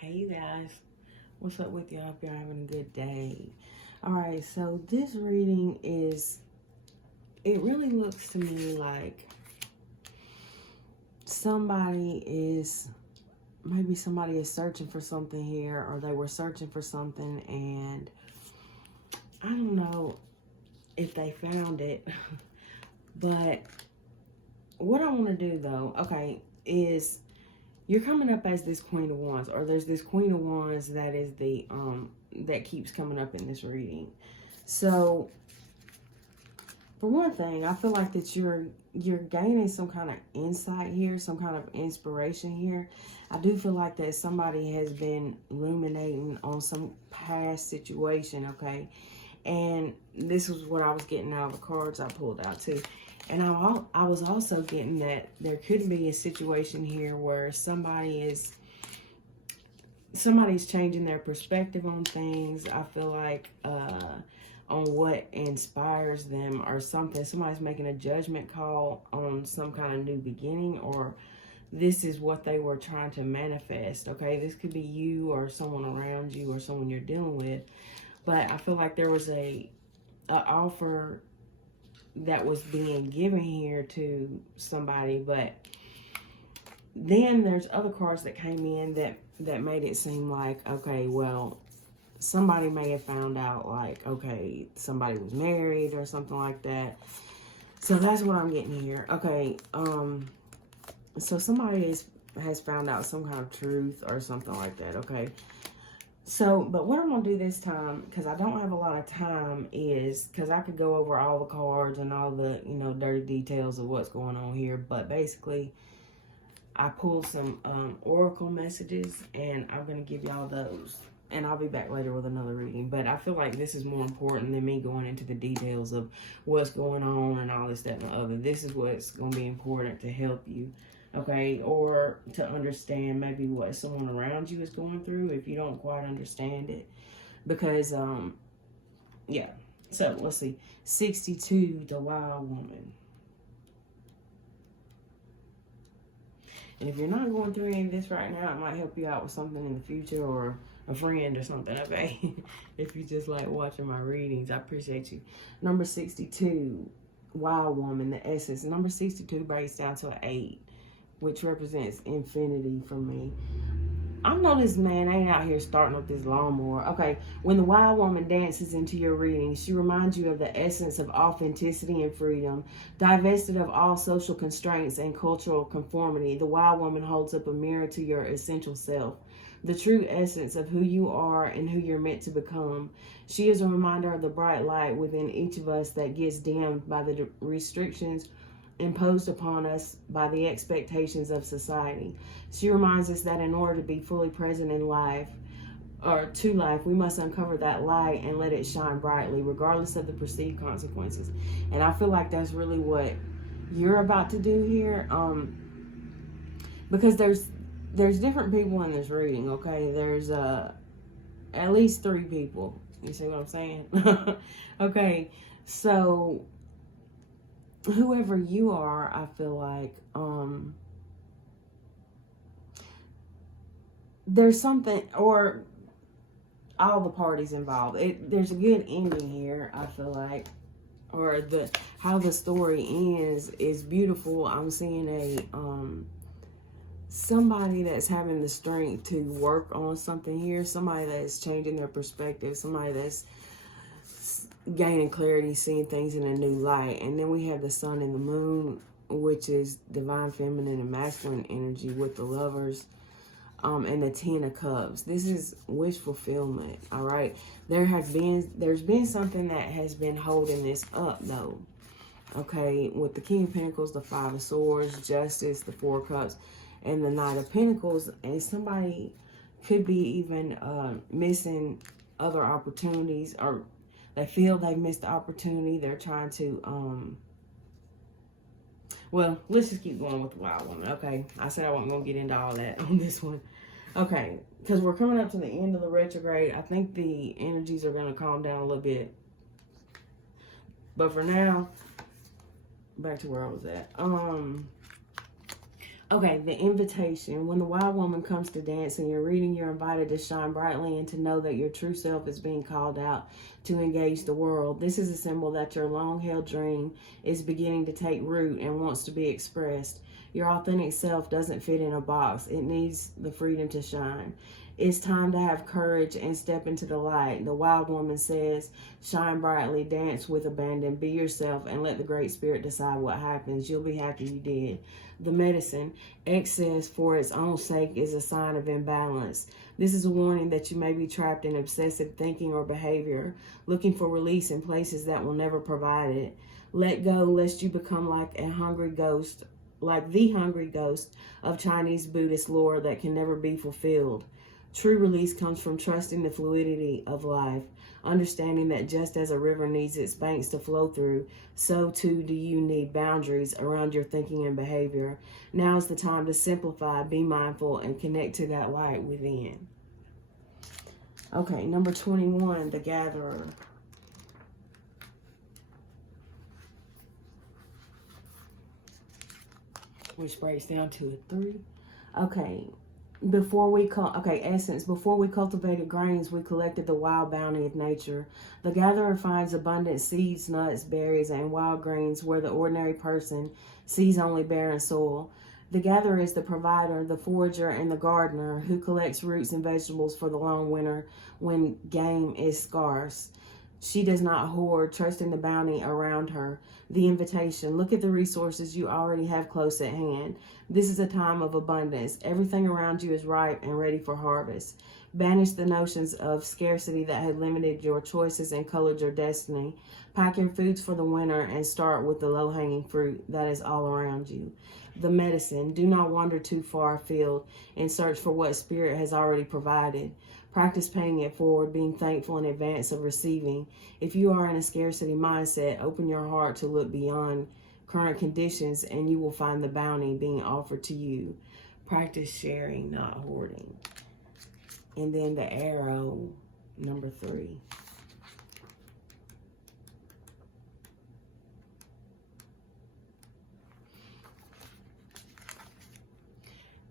Hey you guys, what's up with you? I hope you're having a good day. Alright, so this reading it really looks to me like maybe somebody is searching for something here, or they were searching for something, and I don't know if they found it. But what I want to do though, okay, is you're coming up as this Queen of Wands, or there's this Queen of Wands that is that keeps coming up in this reading. So for one thing, I feel like that you're gaining some kind of insight here, some kind of inspiration here. I do feel like that somebody has been ruminating on some past situation, okay? And this was what I was getting out of the cards I pulled out too. And I was also getting that there could be a situation here where somebody's changing their perspective on things. I feel like on what inspires them or something. Somebody's making a judgment call on some kind of new beginning, or this is what they were trying to manifest, okay? This could be you or someone around you or someone you're dealing with. But I feel like there was a offer that was being given here to somebody, but then there's other cards that came in that made it seem like, okay, well, somebody may have found out, like, okay, somebody was married or something like that. So that's what I'm getting here. Okay, so somebody has found out some kind of truth or something like that, okay? So, but what I'm going to do this time, because I don't have a lot of time, is because I could go over all the cards and all the, dirty details of what's going on here. But basically, I pulled some oracle messages, and I'm going to give y'all those. And I'll be back later with another reading. But I feel like this is more important than me going into the details of what's going on and all this, that, and the other. This is what's going to be important to help you, okay? Or to understand maybe what someone around you is going through if you don't quite understand it. Because, yeah. So, let's see. 62, the Wild Woman. And if you're not going through any of this right now, it might help you out with something in the future, or a friend or something, okay? If you just like watching my readings, I appreciate you. Number 62, Wild Woman, the essence. Number 62 breaks down to an 8, which represents infinity for me. I know this man ain't out here starting up this lawnmower. Okay, when the Wild Woman dances into your reading, she reminds you of the essence of authenticity and freedom. Divested of all social constraints and cultural conformity, the Wild Woman holds up a mirror to your essential self, the true essence of who you are and who you're meant to become. She is a reminder of the bright light within each of us that gets dimmed by the restrictions imposed upon us by the expectations of society. She reminds us that in order to be fully present in life, or to life, we must uncover that light and let it shine brightly, regardless of the perceived consequences. And I feel like that's really what you're about to do here, because there's different people in this reading, okay? There's at least 3 people. You see what I'm saying? Okay, so whoever you are, I feel like there's something, or all the parties involved. There's a good ending here, I feel like, or how the story ends is beautiful. I'm seeing somebody that's having the strength to work on something here, somebody that's changing their perspective, somebody that's gaining clarity, seeing things in a new light. And then we have the sun and the moon, which is divine feminine and masculine energy with the Lovers, and the 10 of Cups. This is wish fulfillment, all right? There's been something that has been holding this up, though, okay? With the King of Pentacles, the 5 of Swords, Justice, the 4 of Cups, and the Knight of Pentacles. And somebody could be even missing other opportunities, or they feel they missed the opportunity. They're trying to, well, let's just keep going with the Wild Woman, okay? I said I wasn't going to get into all that on this one. Okay, because we're coming up to the end of the retrograde. I think the energies are going to calm down a little bit. But for now, back to where I was at. Okay, the invitation. When the wild woman comes to dance and you're reading, you're invited to shine brightly and to know that your true self is being called out to engage the world. This is a symbol that your long-held dream is beginning to take root and wants to be expressed. Your authentic self doesn't fit in a box. It needs the freedom to shine. It's time to have courage and step into the light. The wild woman says, shine brightly, dance with abandon, be yourself, and let the Great Spirit decide what happens. You'll be happy you did. The medicine. Excess for its own sake is a sign of imbalance. This is a warning that you may be trapped in obsessive thinking or behavior, looking for release in places that will never provide it. Let go lest you become like the hungry ghost of Chinese Buddhist lore that can never be fulfilled. True release comes from trusting the fluidity of life, understanding that just as a river needs its banks to flow through, so too do you need boundaries around your thinking and behavior. Now is the time to simplify, be mindful, and connect to that light within. Okay, number 21, the gatherer. Which breaks down to a 3. Okay. Before we cultivated grains, we collected the wild bounty of nature. The gatherer finds abundant seeds, nuts, berries, and wild grains where the ordinary person sees only barren soil. The gatherer is the provider, the forager, and the gardener who collects roots and vegetables for the long winter when game is scarce. She does not hoard, trusting the bounty around her. The invitation. Look at the resources you already have close at hand. This is a time of abundance. Everything around you is ripe and ready for harvest. Banish the notions of scarcity that had limited your choices and colored your destiny. Pack your foods for the winter and start with the low-hanging fruit that is all around you. The medicine. Do not wander too far afield in search for what Spirit has already provided. Practice paying it forward, being thankful in advance of receiving. If you are in a scarcity mindset, open your heart to look beyond current conditions and you will find the bounty being offered to you. Practice sharing, not hoarding. And then the arrow, number 3.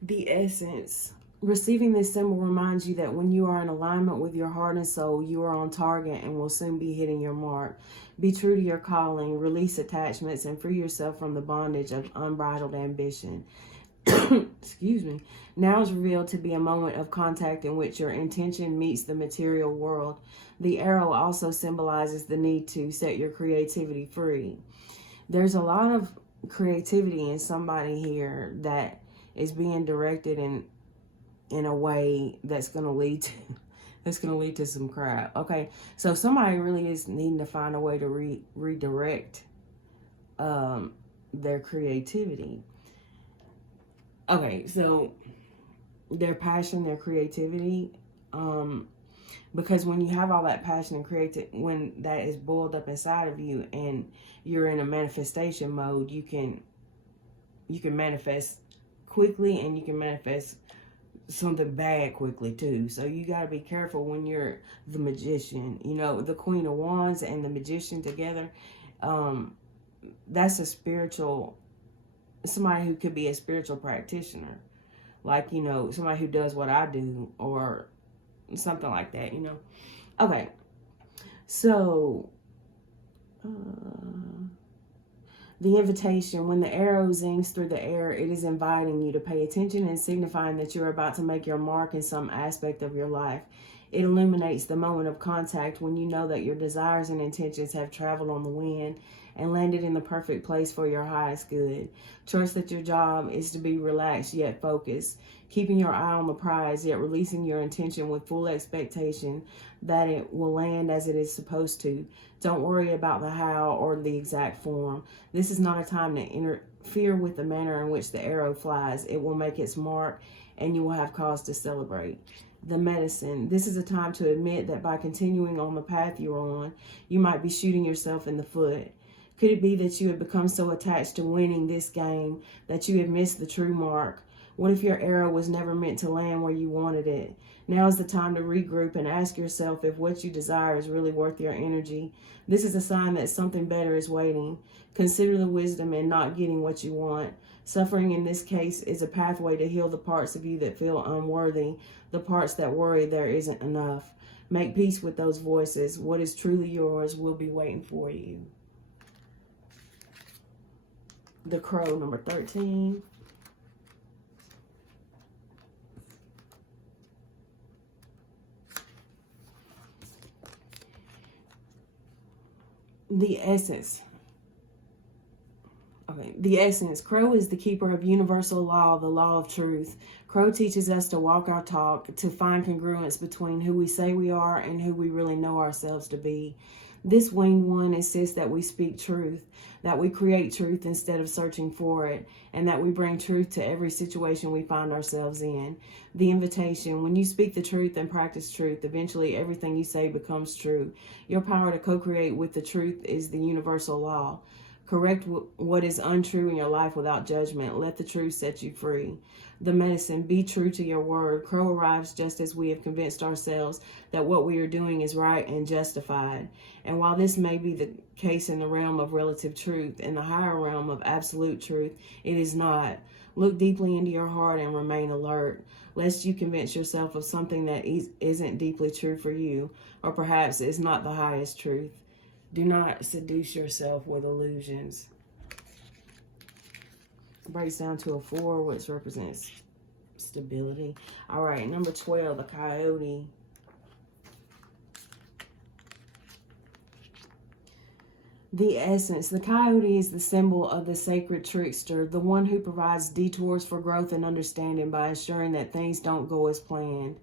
The essence. Receiving this symbol reminds you that when you are in alignment with your heart and soul, you are on target and will soon be hitting your mark. Be true to your calling, release attachments, and free yourself from the bondage of unbridled ambition. Excuse me. Now is revealed to be a moment of contact in which your intention meets the material world. The arrow also symbolizes the need to set your creativity free. There's a lot of creativity in somebody here that is being directed in a way that's going to lead to some crap. Okay, so somebody really is needing to find a way to redirect their creativity. Okay, so their passion, their creativity, because when you have all that passion and when that is boiled up inside of you and you're in a manifestation mode, you can manifest quickly and you can manifest something bad quickly too. So you got to be careful when you're the magician. You know, the Queen of Wands and the magician together, that's a spiritual, somebody who could be a spiritual practitioner, like, you know, somebody who does what I do or something like that, you know. Okay, so the invitation. When the arrow zings through the air, it is inviting you to pay attention and signifying that you're about to make your mark in some aspect of your life. It illuminates the moment of contact when you know that your desires and intentions have traveled on the wind and landed in the perfect place for your highest good. Trust that your job is to be relaxed yet focused, keeping your eye on the prize yet releasing your intention with full expectation that it will land as it is supposed to. Don't worry about the how or the exact form. This is not a time to interfere with the manner in which the arrow flies. It will make its mark and you will have cause to celebrate. The medicine. This is a time to admit that by continuing on the path you're on, you might be shooting yourself in the foot. Could it be that you have become so attached to winning this game that you have missed the true mark? What if your arrow was never meant to land where you wanted it? Now is the time to regroup and ask yourself if what you desire is really worth your energy. This is a sign that something better is waiting. Consider the wisdom in not getting what you want. Suffering in this case is a pathway to heal the parts of you that feel unworthy, the parts that worry there isn't enough. Make peace with those voices. What is truly yours will be waiting for you. The Crow, number 13. The Essence. Okay, the Essence. Crow is the keeper of universal law, the law of truth. Crow teaches us to walk our talk, to find congruence between who we say we are and who we really know ourselves to be. This winged one insists that we speak truth, that we create truth instead of searching for it, and that we bring truth to every situation we find ourselves in. The invitation: when you speak the truth and practice truth, eventually everything you say becomes true. Your power to co-create with the truth is the universal law. Correct what is untrue in your life without judgment. Let the truth set you free. The medicine: be true to your word. Crow arrives just as we have convinced ourselves that what we are doing is right and justified. And while this may be the case in the realm of relative truth, in the higher realm of absolute truth, it is not. Look deeply into your heart and remain alert, lest you convince yourself of something that isn't deeply true for you, or perhaps is not the highest truth. Do not seduce yourself with illusions. Breaks down to a 4, which represents stability. All right, number 12, the Coyote. The Essence. The Coyote is the symbol of the sacred trickster, the one who provides detours for growth and understanding by ensuring that things don't go as planned.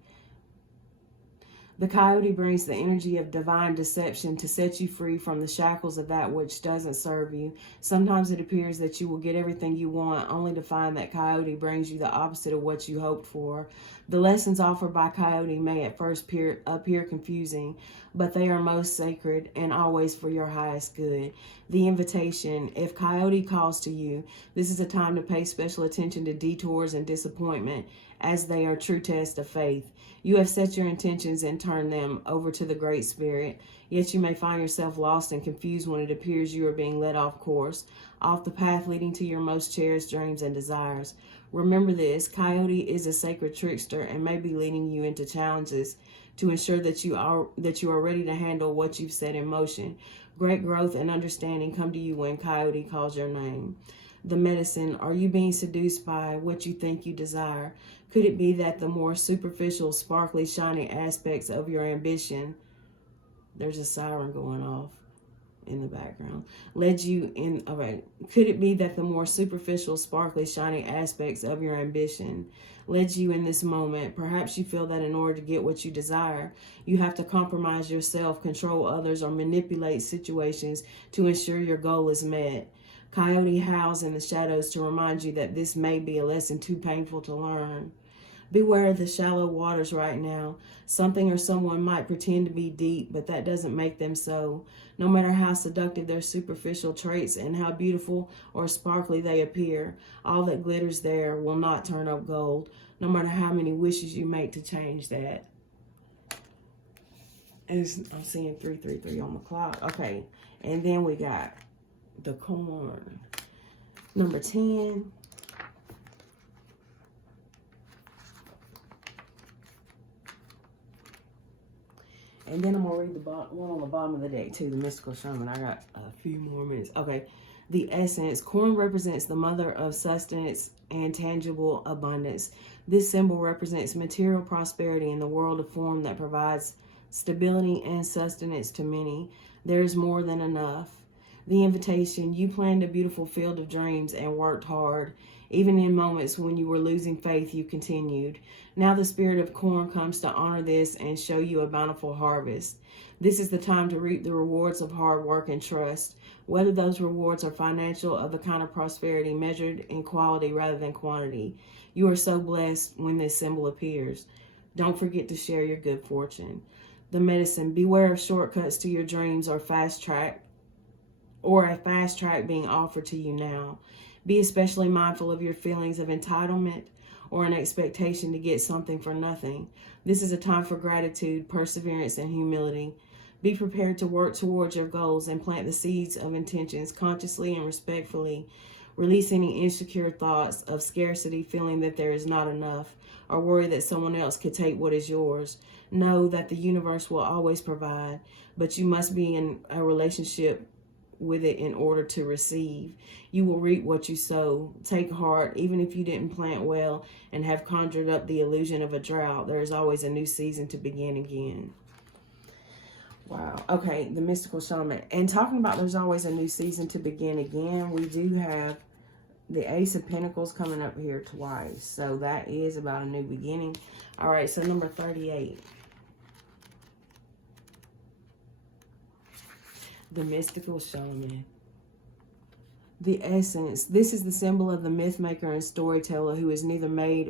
The Coyote brings the energy of divine deception to set you free from the shackles of that which doesn't serve you. Sometimes it appears that you will get everything you want, only to find that Coyote brings you the opposite of what you hoped for. The lessons offered by Coyote may at first appear confusing, but they are most sacred and always for your highest good. The invitation: if Coyote calls to you, this is a time to pay special attention to detours and disappointment, as they are true tests of faith. You have set your intentions and turned them over to the Great Spirit, yet you may find yourself lost and confused when it appears you are being led off course, off the path leading to your most cherished dreams and desires. Remember this: Coyote is a sacred trickster and may be leading you into challenges to ensure that you are ready to handle what you've set in motion. Great growth and understanding come to you when Coyote calls your name. The medicine: are you being seduced by what you think you desire? Could it be that the more superficial, sparkly, shiny aspects of your ambition, there's a siren going off in the background, led you in, all right. Could it be that the more superficial, sparkly, shiny aspects of your ambition led you in this moment? Perhaps you feel that in order to get what you desire, you have to compromise yourself, control others, or manipulate situations to ensure your goal is met. Coyote howls in the shadows to remind you that this may be a lesson too painful to learn. Beware of the shallow waters right now. Something or someone might pretend to be deep, but that doesn't make them so. No matter how seductive their superficial traits and how beautiful or sparkly they appear, all that glitters there will not turn up gold, no matter how many wishes you make to change that. And I'm seeing 333 on the clock. Okay, and then we got the Corn, number 10. And then I'm going to read the one on the bottom of the deck too, the Mystical Shaman. I got a few more minutes. Okay, the Essence. Corn represents the mother of sustenance and tangible abundance. This symbol represents material prosperity in the world of form that provides stability and sustenance to many. There is more than enough. The invitation: you planned a beautiful field of dreams and worked hard. Even in moments when you were losing faith, you continued. Now the spirit of Corn comes to honor this and show you a bountiful harvest. This is the time to reap the rewards of hard work and trust. Whether those rewards are financial, of the kind of prosperity measured in quality rather than quantity. You are so blessed when this symbol appears. Don't forget to share your good fortune. The medicine: beware of shortcuts to your dreams or a fast track being offered to you now. Be especially mindful of your feelings of entitlement or an expectation to get something for nothing. This is a time for gratitude, perseverance, and humility. Be prepared to work towards your goals and plant the seeds of intentions consciously and respectfully. Release any insecure thoughts of scarcity, feeling that there is not enough, or worry that someone else could take what is yours. Know that the universe will always provide, but you must be in a relationship with it in order to receive. You will reap what you sow. Take heart, even if you didn't plant well and have conjured up the illusion of a drought. There is always a new season to begin again. Wow. Okay, the mystical shaman. And talking about there's always a new season to begin again, we do have the Ace of Pentacles coming up here twice. So that is about a new beginning. All right, so number 38. The mystical shaman. The essence. This is the symbol of the myth maker and storyteller who is neither made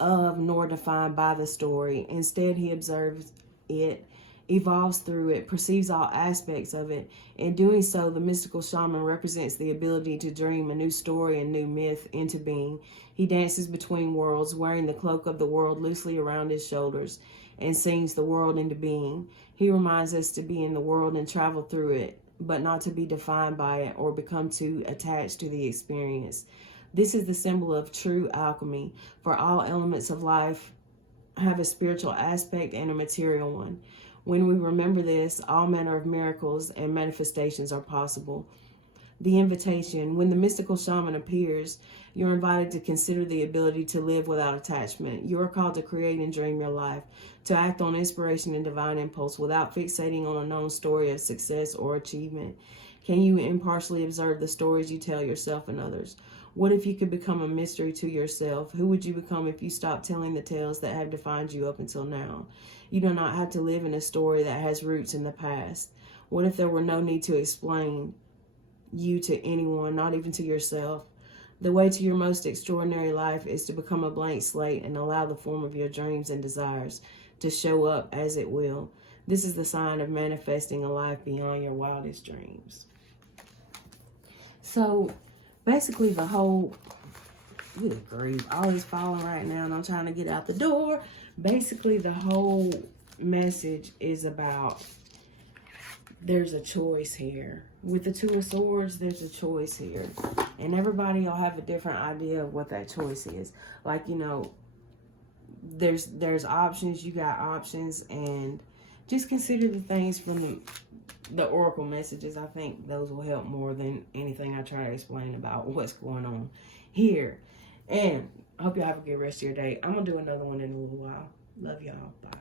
of nor defined by the story. Instead, he observes it, evolves through it, perceives all aspects of it. In doing so, the mystical shaman represents the ability to dream a new story and new myth into being. He dances between worlds, wearing the cloak of the world loosely around his shoulders, and sings the world into being. He reminds us to be in the world and travel through it, but not to be defined by it or become too attached to the experience. This is the symbol of true alchemy, for all elements of life have a spiritual aspect and a material one. When we remember this, all manner of miracles and manifestations are possible. The invitation. When the mystical shaman appears, you're invited to consider the ability to live without attachment. You are called to create and dream your life, to act on inspiration and divine impulse without fixating on a known story of success or achievement. Can you impartially observe the stories you tell yourself and others? What if you could become a mystery to yourself? Who would you become if you stopped telling the tales that have defined you up until now? You do not have to live in a story that has roots in the past. What if there were no need to explain you to anyone, not even to yourself? The way to your most extraordinary life is to become a blank slate and allow the form of your dreams and desires to show up as it will. This is the sign of manifesting a life beyond your wildest dreams. So basically the whole, good grief, all is falling right now and I'm trying to get out the door. Basically the whole message is about there's a choice here. With the Two of Swords, there's a choice here. And everybody will have a different idea of what that choice is. Like, you know, there's options, you got options, and just consider the things from the oracle messages. I think those will help more than anything I try to explain about what's going on here. And I hope y'all have a good rest of your day. I'm going to do another one in a little while. Love y'all. Bye.